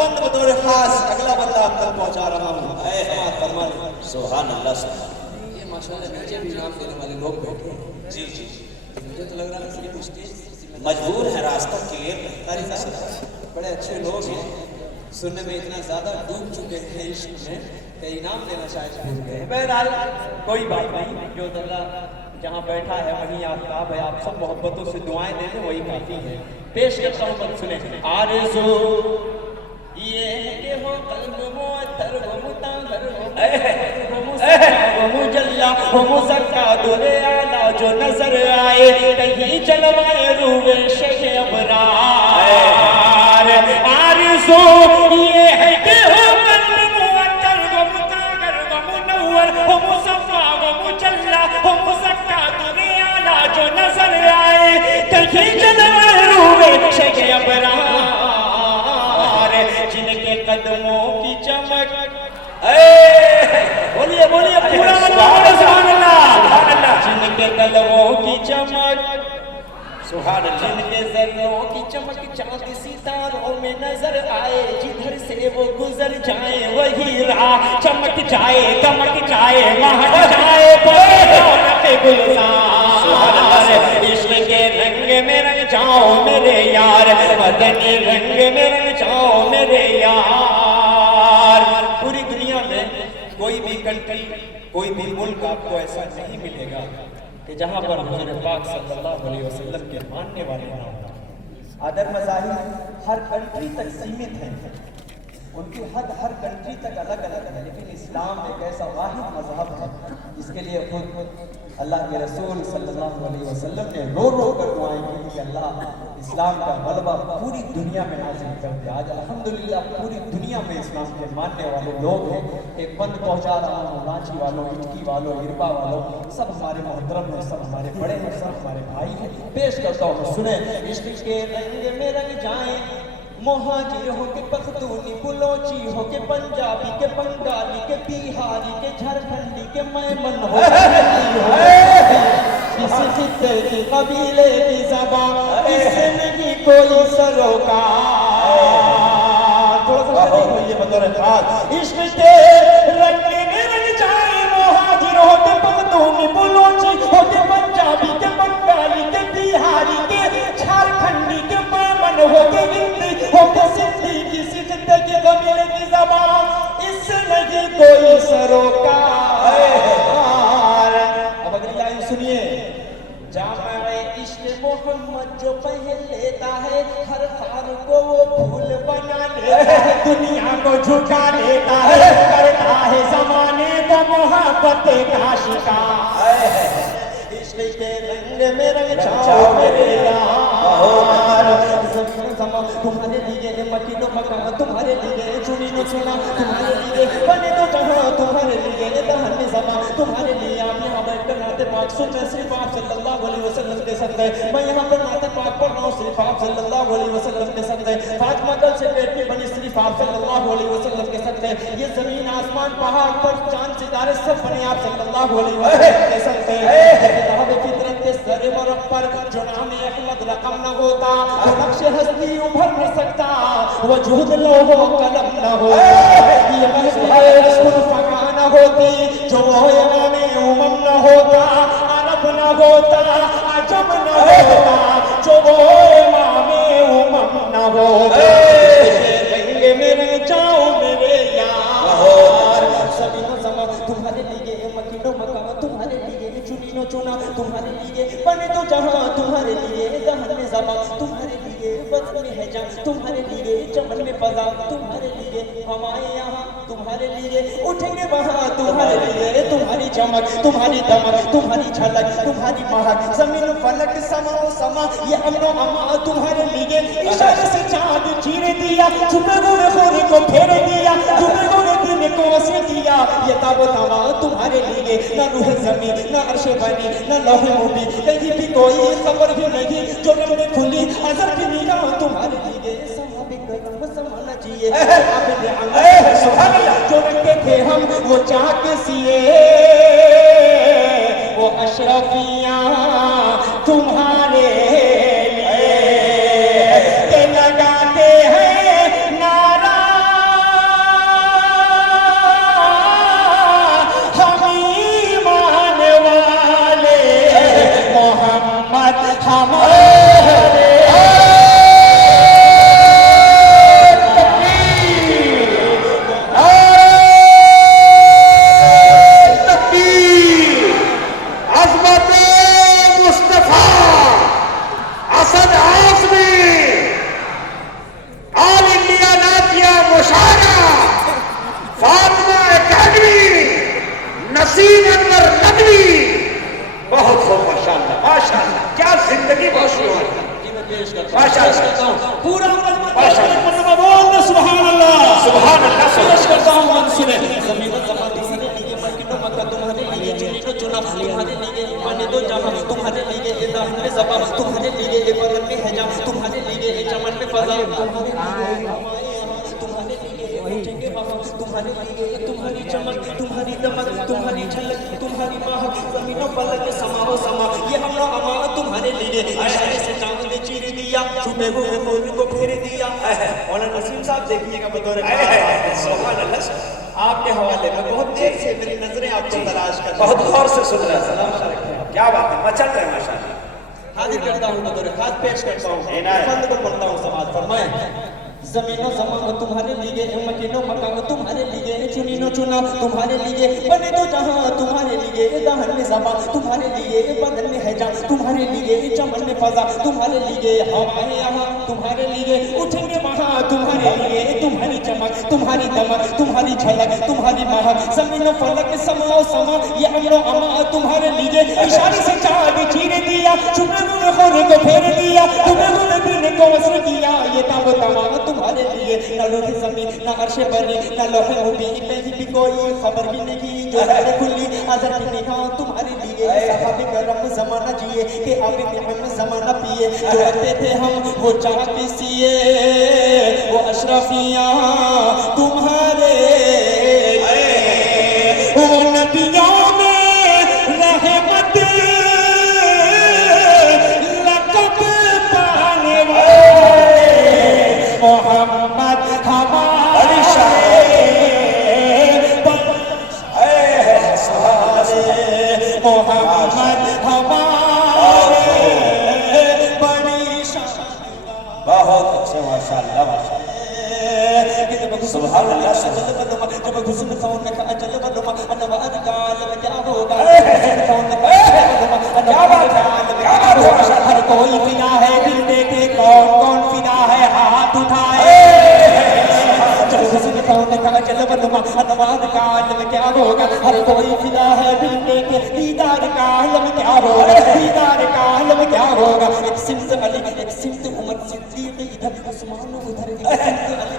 بند بطور خاص اگلا بندہ آپ تک پہنچا رہا ہوں. اے فرمان سبحان اللہ سبحان. یہ ماشاءاللہ نیچے بھی انعام دینے والے لوگ بیٹھے ہیں. جی جی مجھے تو لگ رہا ہے صرف اسٹیج مجبور ہے راستہ کلیئر. بڑے اچھے لوگ ہیں, سننے میں اتنا زیادہ ڈوب چکے ہیں عشق میں کہ انعام دینا شاید بھول گئے. بہرحال کوئی بات نہیں, جو اللہ جہاں بیٹھا ہے وہیں آفتاب ہے. آپ سب محبتوں سے دعائیں دیں دیں وہی کافی ہے. پیش کرتا ہوں بات سنیں. آرزو یہ ہے کہ ہو قلب معطر و مطہر و مجلا و مزکا دور اعلیٰ جو نظر آئے کہیں جلوائے روے شہ ابرار. آرزو یہ ہے کہ ہو قلب معطر و مطہر و منور و مصفا و مجلا و مزکا دور اعلیٰ جو نظر آئے کہیں جلوائے روے شہ ابرار. جن کے قدموں کی چمک بولیے بولیے پورا سبحان اللہ. جن کے قدموں کی چمک سبحان اللہ, جن کے ذروں کی چمک چاند ستاروں میں نظر آئے جدھر سے وہ گزر جائیں وہی راہ چمک جائے دمک جائے مہک جائے رونق گلزار. عشق کے رنگ میں رنگ جاؤ میرے یار, مدنی رنگ میں رنگ جاؤ میرے یار. پوری دنیا میں کوئی بھی کنٹری کوئی بھی ملک آپ کو ایسا نہیں ملے گا کہ جہاں پر حضور پاک صلی اللہ علیہ وسلم کے ماننے والے نہ ہوں. ادر مذاہب ہر کنٹری تک سیمت ہیں, ان کی حد ہر کنٹری تک الگ الگ ہے, لیکن اسلام ایک ایسا واحد مذہب ہے جس کے لیے خود اللہ کے رسول صلی اللہ علیہ وسلم نے رو رو کر دعائیں کی کہ اللہ اسلام کا غلبہ پوری دنیا میں نازل کر دے. آج الحمدللہ پوری دنیا میں اسلام کے ماننے والے لوگ ہیں. ایک بند پہنچا رہا ہوں, رانچی والوں, اٹکی والوں, اربا والوں, سب ہمارے محترم ہیں, سب ہمارے بڑے ہیں, سب ہمارے بھائی ہیں. پیش کرتا ہوں, سنیں. عشق کے رنگ میں رنگ جائیں مہاجر ہو کے پختونی بلوچی ہو کے پنجابی کے بنگالی کے بہاری کے جھارکھنڈی کے میمن ہو کسی خطے کی قبیلے کی زبان اس سے نہیں کوئی سروکار. تھوڑا سا یہ بطور خاص. عشق کے رنگ میں رنگ جائے مہاجر ہو کے پختونی بلوچی ہو کے پنجابی کے بنگالی کے بہاری کے جھارکھنڈی کے میمن ہو کے ہو کے سندھی کسی خطے کی قبیلے کی زبان اس سے نہیں کوئی سروکار. اب اگلی لائن سنیے. جامع عشق محمد جو پہن لیتا ہے ہر خار کو وہ پھول بنا لیتا ہے, دنیا کو جھکا لیتا ہے, کرتا ہے زمانے کو محبت کا شکار. عشق کے رنگ میں رنگ جاؤ میرے یار, زمین زمان تمہارے لیے مکین و مکان تمہارے لیے چنین و چنا تمہارے لیے بنے تو جہاں تمہارے لیے دہن میں زمان تمہارے لیے. آپ یہاں بیٹھ کر نعت پاک سننا صرف آپ صلی اللہ علیہ وسلم کے سکتے. میں یہاں پر نعت پاک پڑھ رہا ہوں صرف آپ صلی اللہ علیہ وسلم کے سکتے. فاطمہ گل سے پیٹ میں بنی صرف آپ صلی اللہ علیہ وسلم کے سکتے. یہ زمین آسمان پہاڑ پر چاند ستارے سب بنے آپ صلی اللہ علیہ وسلم کے سکتے. کتاب فطرت کے سر ورق پر جو نام احمد رقم نہ ہوتا وہ نقش ہستی ابھر نہ سکتا, وجود لوح و قلم نہ ہوتا, یہ محض فقہ نہ ہوتی جو وہ امام امم نہ ہوتا, عرب نہ ہوتا عجم نہ ہوتا جو وہ امام امم نہ ہوتا. رنگ میں رنگ جاؤ میرے یار, سبھی زمان تمہارے لیے مکین و مکان تمہارے لیے چنین و چنا تمہارے لیے بنے تو جہاں تمہارے لیے دہن میں زبان تمہارے لیے بدن میں ہے جان تمہارے لیے چمن میں فضا تمہارے لیے ہمارے یہاں تمہارے لیے اٹھیں گے وہاں تمہارے لیے. تمہاری چمک تمہاری دمک تمہاری جھلک تمہاری مہک زمین فلک سما و سما یہ امن و اما تمہارے لیے. اشارے سے چاند چیر دیا چھپے ہوئے خون کو پھیر دیا چھپے ہوئے دن کو وسیع دیا. یہ تاب و تما تمہارے لیے, نہ روح زمین نہ عرش بنی نہ لوح مبین کہیں بھی کوئی خبر بھی نہیں جو رب نے کھلی ازل کی نگاہ تمہارے لیے. صحابہ کرام زمانہ جیے جو رکھتے تھے ہم وہ چاہ کے سیے وہ اشرفیاں تمہارے لیے لگاتے ہیں نعرہ نسیم انور ندوی. بہت خوب ماشاءاللہ ماشاءاللہ. کیا زندگی بخشی ہو ماشاءاللہ. پورا ماشاءاللہ. مرتبہ بول سبحان اللہ. سبحان اللہ. پیش کرتا ہوں منصور زمین و زمان تمہارے لیے مکہ و مکہ تمہارے لیے چنی و چنا تمہارے لیے بنے دو جہاں تمہارے لیے ظاہر میں زبان تمہارے لیے بدن میں حجاب تمہارے لیے چمن میں فضا تمہارے لیے اٹھیں گے وہاں تمہارے لیے تمہاری چمک تمہاری دمک تمہاری جھلک تمہاری مہک زمین و فلک سما و سما یہ ہم و ہما تمہارے لیے اشارے سے چاند نے چیر دیا چھپے ہوئے پھول کو پھیر دیا. مولانا نسیم صاحب دیکھیے گا بطور سبحان اللہ. آپ کے حوالے میں بہت دیر سے میری نظریں آپ کو تلاش کر بہت غور سے سن رہے ہیں. کیا بات ہے مچل رہے ہیں ماشاءاللہ. حاضر کرتا ہوں بطور خاص پیش کرتا ہوں فند کو پڑھتا ہوں سماعت فرمائیں. زمین و زمان تمہارے لیے مکین و مکان تمہارے لیے چنین و چنا تمہارے لیے بنے تو جہاں تمہارے لیے دہن میں زبان تمہارے لیے بدن میں حجاب تمہارے لیے چمن میں فضا تمہارے لیے ہوائیں یہاں تمہارے لیے اٹھیں گے وہاں تمہارے لیے تمہاری چمک تمہاری دمک تمہاری جھلک تمہاری مہک زمین و فلک سما و سما یہ امر و اما تمہارے لیے اشارے سے چاند چیر دیا چھپے ہوئے خور کو پھیر دیا تمہیں ہوئے دن کو وصل کیا یہ تاب و تمام تمہارے لیے نہ لوح زمین نہ عرش بنی نہ لوح مبین کہیں بھی کوئی خبر بھی نہیں جو ہے کھلی حضر کی نگاہ تمہارے لیے صحابہ کرام زمانہ جیے کہ آپ ہم زمانہ پیے جو رہتے تھے ہم وہ چاہ پیسیے وہ اشرفیاں تمہارے وہ نبیوں میں رحمت لقب پانے والے محمد ہمارے محمد ہمارے بڑی شان. بہت اچھے ماشاءاللہ ماشاءاللہ. سبحان اللہ. جب حسن کون کا اجل بنما انوار عالم کیا ہوگا ہر کوئی فدا ہے دل دیکھے کون کون فدا ہے ہاتھ اٹھائے. جب حسن کون کا اجل بنما انوار عالم کیا ہوگا ہر کوئی فدا ہے دل دیکھے دیدار کا عالم کیا ہوگا دیدار کا عالم کیا ہوگا. ایک سمت علی ایک سمت عمر صدیق ادھر عثمان ادھر ایک سمت علی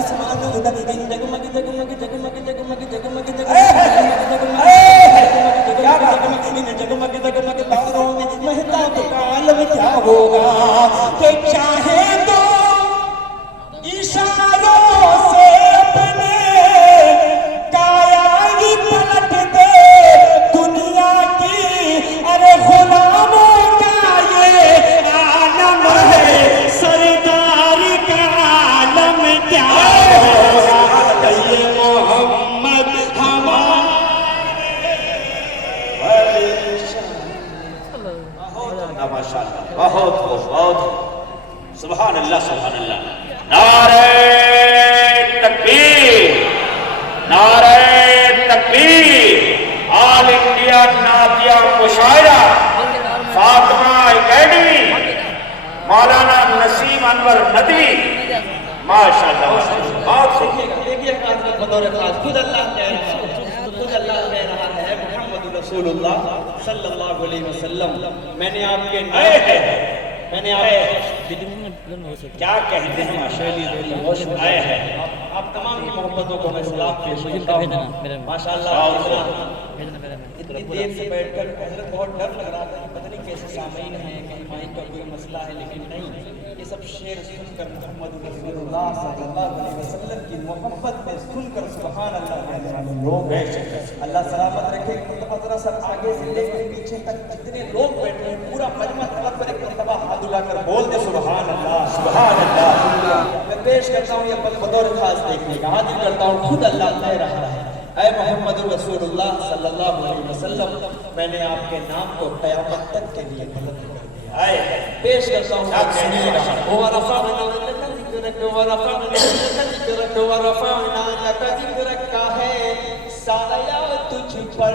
عثمان ادھر جگمگ جگمگ جگمگ جگمگ جگمگ جگمگ جگمگ تاروں میں مہتاب کا عالم کیا ہوگا کہ چاہے تو اشاروں سے اپنے کایا ہی پلٹ دے دنیا کی ارے غلاموں کا یہ عالم ہے سردار کا عالم کیا ہوگا یہ محمد ماشاءاللہ ماشاءاللہ. بہت خوب بہت خوب. سبحان اللہ سبحان اللہ. نعرہ تکبیر نعرہ تکبیر. آل انڈیا نعتیہ مشاعرہ فاطمہ اکیڈمی مولانا نسیم انور ندوی. ماشاءاللہ ماشاءاللہ. بہت خوب. دیکھیے خاص بطور خاص خود اللہ کہہ رہا ہے خود اللہ کہہ رہا ہے محمد رسول اللہ صلی اللہ علیہ وسلم میں نے آپ کے نام میں نے آپ کیا کہتے ہیں ماشاءاللہ. آئے ہیں آپ تمام کی محبتوں کو میں سلام پیش کرتا ہوں. ماشاءاللہ اتنی دیر سے بیٹھ کر حضرت بہت ڈر لگ رہا تھا کہ پتہ نہیں کیسے سامعین ہیں کہیں مائک کا کوئی مسئلہ ہے لیکن نہیں یہ سب شعر سن کر محمد رسول اللہ صلی اللہ علیہ وسلم کی محبت میں سن کر سبحان اللہ کہنے والے لوگ ہیں. اللہ سلامت رکھے. ذرا سر آگے سے لے کر پیچھے تک جتنے لوگ بیٹھے ہیں پورا مجمع طرف پر ایک مرتبہ ہاتھ اٹھا کر بول دے سبحان اللہ سبحان اللہ. میں پیش کرتا ہوں یہ بطور خاص دیکھنے کا حاضر کرتا ہوں خود اللہ کہہ رہا ہے اے محمد رسول اللہ صلی اللہ علیہ وسلم میں نے آپ کے نام کو قیامت تک کے لیے بلند کر دیا. آئے پیش کرتا ہوں آپ سنیے گا. ورفعنا لك ذکرک ورفعنا لك ذکرک کا ہے سایہ تجھ پر.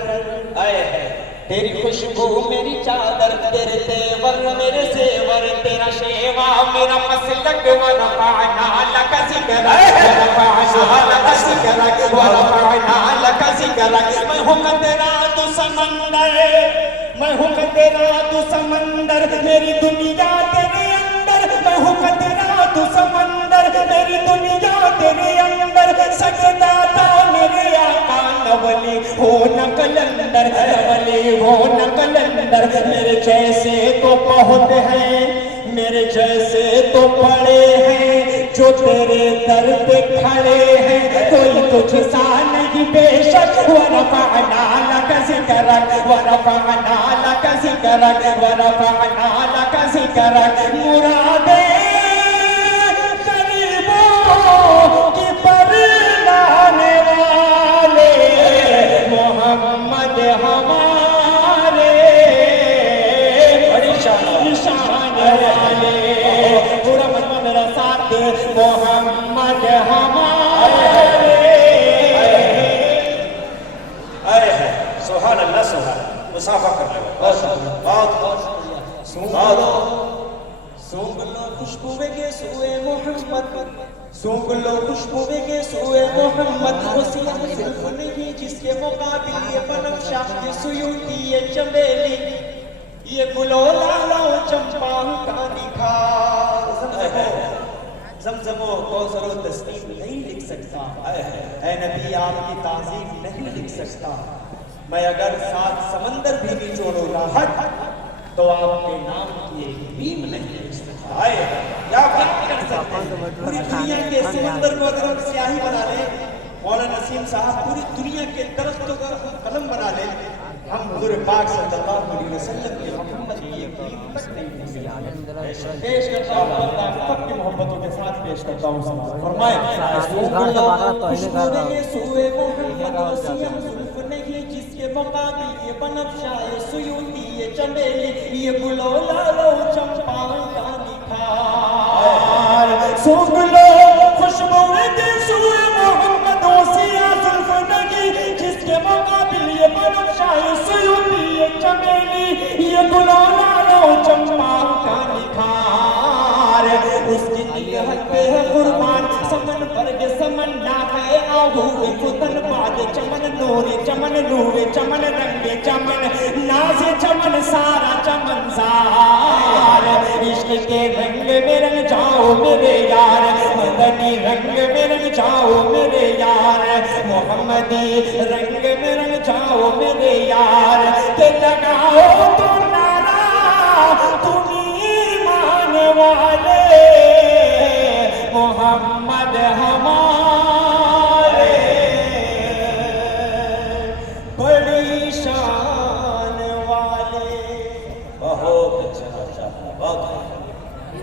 آئے ہے تیری خوشبو میری چادر، تیرے تیور میرے زیور، تیرا شیوا میرا مسلک، ورفعنا لک ذکرک، ورفعنا لک ذکرک، ورفعنا لک ذکرک۔ میں ہوں تیرا تو سمندر، میں ہوں تیرا تو سمندر، میری دنیا تیرے اندر، میں ہوں تیرا تو سمندر، میری دنیا تیرے اندر، سجدہ تھا میرے آقا نولی ہو نہ کلندر، نولی ہو نہ کلندر۔ میرے جیسے تو بہت ہیں، میرے جیسے تو پڑے ہیں، جو تیرے در پہ کھڑے ہیں، کوئی تجھ سا نہیں بے شک۔ ورفعنا لک ذکرک، ورفعنا لک ذکرک، ورفعنا لک ذکرک۔ مرادیں غریبوں کی پرلانے والے محمد ہمارے، بڑی شان والے، پورا مجمع میرا ساتھ دے، محمد ہمارے۔ آئے ہے سبحان اللہ سبحان اللہ، مسافہ کر لیں بہت سونگ لو خوشبوئے کے سوئے محمد، سونگ لو خوشبوئے کے سوئے محمد۔ وہ سیاہ زلف نہیں جس کے مقابل یہ بنفشہ، یہ سیوطی یہ چمیلی، یہ گلو لالو چمپا کا نکھار۔ زمزم و کوثر و تسنیم نہیں لکھ سکتا، اے نبی آپ کی تعظیم نہیں لکھ سکتا۔ میں اگر 7 سمندر بھی نچوڑوں راحت، تو آپ کے نام کی ایک بیم نہیں لکھ سکتا۔ آئے کیا بات کر سکتے ہیں؟ پوری دنیا کے سمندر کو اگر ہم سیاہی بنا لیں، مولانا نسیم صاحب پوری دنیا کے درختوں کا قلم بنا لیں، ہم حضور پاک صلی اللہ علیہ وسلم کے محمد کی ایک بیم تک نہیں لکھ سکتے۔ پیش کرتا ہوں اللہ سب کی محبتوں کے ساتھ پیش کرتا ہوں۔ فرمائے خوشبوئے سوئے محمد، وہ سیاہ زلف نہیں جس کے مقابل یہ بنفشہ، یہ سیوطی یہ چمیلی، یہ گلو لالو چمپا کا نکھار۔ سونگ لو خوشبوئے کے سوئے محمد، وہ سیاہ زلف نہیں جس کے مقابل یہ بنفشہ، یہ سیوطی یہ چمیلی، یہ گلو لالو چمپا کا نکھار۔ اس کی نگہت پہ ہے قربان سمن برگ سمن ناغے آہو فتن باد چمن نور چمن نور چمن رنگ چمن ناز چمن سارا چمن سار۔ عشق کے رنگ میں رنگ جاؤ میرے یار، مدنی رنگ میں رنگ جاؤ میرے یار، محمدی رنگ میں رنگ جاؤ میرے یار۔ کہ لگاؤ تو نعرہ تم ایمان والے، محمد ہمارے۔